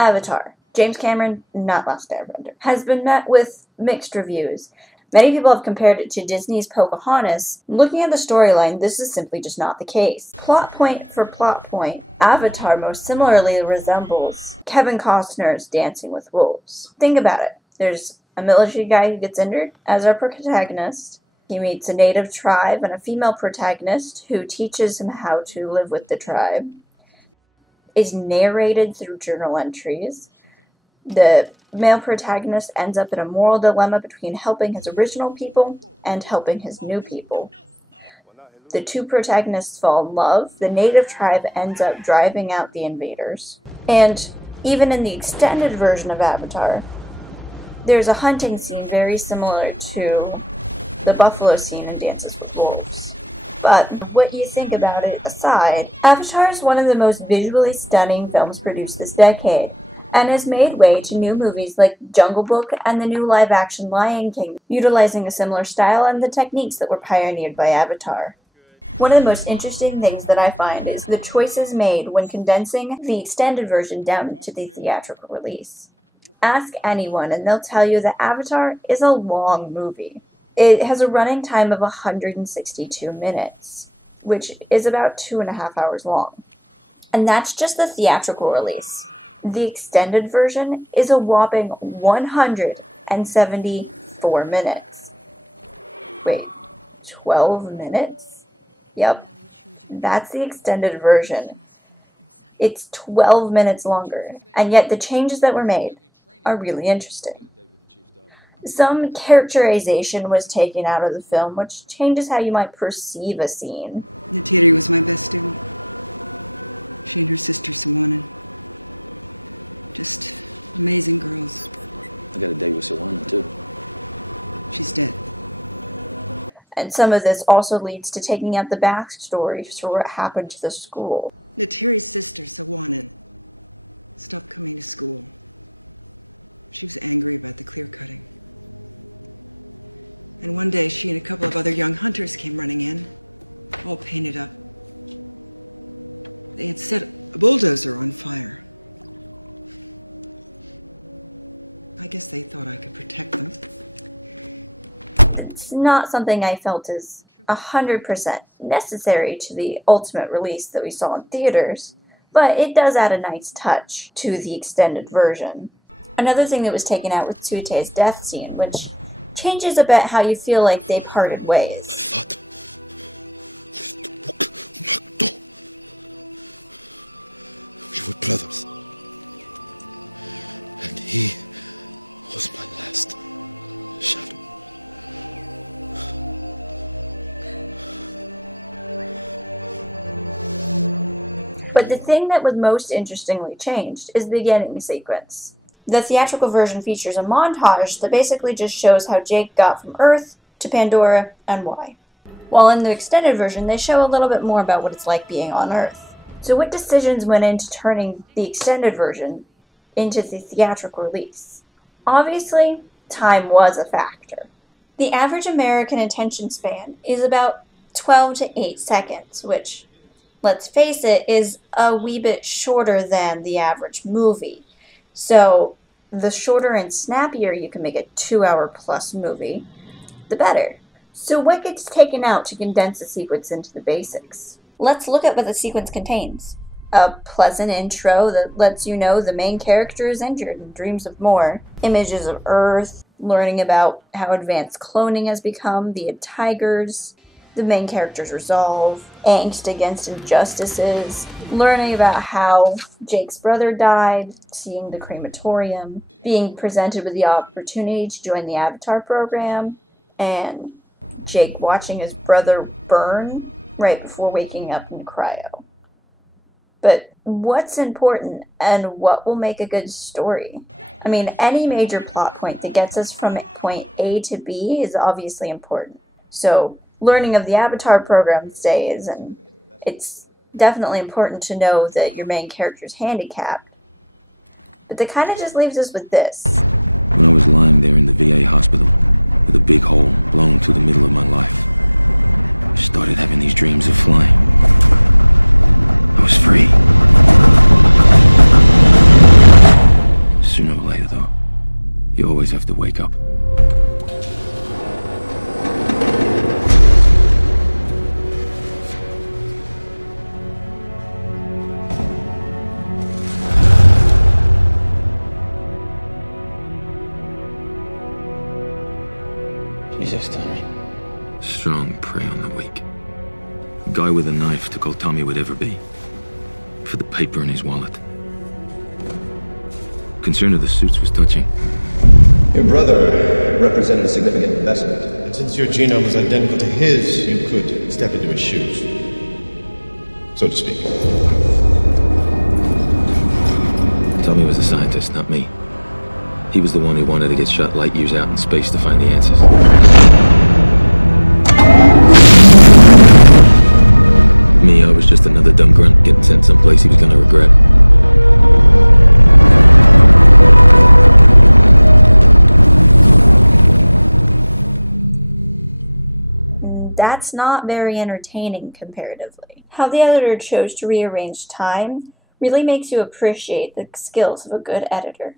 Avatar, James Cameron, not Last Airbender, has been met with mixed reviews. Many people have compared it to Disney's Pocahontas. Looking at the storyline, this is simply just not the case. Plot point for plot point, Avatar most similarly resembles Kevin Costner's Dancing with Wolves. Think about it. There's a military guy who gets injured as our protagonist. He meets a native tribe and a female protagonist who teaches him how to live with the tribe. Is narrated through journal entries. The male protagonist ends up in a moral dilemma between helping his original people and helping his new people. The two protagonists fall in love. The native tribe ends up driving out the invaders. And even in the extended version of Avatar, there's a hunting scene very similar to the buffalo scene in Dances with Wolves. But what you think about it aside, Avatar is one of the most visually stunning films produced this decade, and has made way to new movies like Jungle Book and the new live-action Lion King, utilizing a similar style and the techniques that were pioneered by Avatar. One of the most interesting things that I find is the choices made when condensing the extended version down into the theatrical release. Ask anyone and they'll tell you that Avatar is a long movie. It has a running time of 162 minutes, which is about 2.5 hours long. And that's just the theatrical release. The extended version is a whopping 174 minutes. Wait, 12 minutes? Yep, that's the extended version. It's 12 minutes longer, and yet the changes that were made are really interesting. Some characterization was taken out of the film, which changes how you might perceive a scene. Neytiri was my best student. She and her sister Sawana. Just amazing girls. I got a date with Sawana, too. She's dead. And some of this also leads to taking out the backstory for what happened to the school. Neytiri's sister, Sawana, stopped coming to school. She was angry about the clear-cutting. And one day, she and a couple of other young hunters came running in, all painted up. They had set a bulldozer on fire. I guess they thought I could protect them. It's not something I felt is 100% necessary to the ultimate release that we saw in theaters, but it does add a nice touch to the extended version. Another thing that was taken out was Tsute's death scene, which changes a bit how you feel like they parted ways. I thought with the book Magdo, we were brothers, and he was my last shadow. But the thing that was most interestingly changed is the beginning sequence. The theatrical version features a montage that basically just shows how Jake got from Earth to Pandora and why. While in the extended version, they show a little bit more about what it's like being on Earth. So what decisions went into turning the extended version into the theatrical release? Obviously, time was a factor. The average American attention span is about 12 to 8 seconds, which, let's face it, is a wee bit shorter than the average movie. So, the shorter and snappier you can make a 2-hour-plus movie, the better. So what gets taken out to condense the sequence into the basics? Let's look at what the sequence contains. A pleasant intro that lets you know the main character is injured and dreams of more. Images of Earth, learning about how advanced cloning has become via tigers, the main character's resolve, angst against injustices, learning about how Jake's brother died, seeing the crematorium, being presented with the opportunity to join the Avatar program, and Jake watching his brother burn right before waking up in cryo. But what's important and what will make a good story? I mean, any major plot point that gets us from point A to B is obviously important. So, learning of the Avatar program stays, and it's definitely important to know that your main character's handicapped. But that kind of just leaves us with this. When I was lying there in the VA hospital, with a big hole blown through the middle of my life, I started having these dreams of flying. I was free. Sooner or later, though, you always have to wake up. Jesus, Tommy. Strong prey on the weak. A guy with a knife took all Tommy would ever be. For the paper in his wallet. Concern of the suits was touching. Your brother represented a significant investment. And since your genome was identical to his, you could step into his shoes. So to speak. Tommy was the scientist, not me. He was the one who wanted to get shot light years out in space to find the answers. Me, I was just another dumb grunt getting sent someplace he was gonna regret. That's not very entertaining comparatively. How the editor chose to rearrange time really makes you appreciate the skills of a good editor.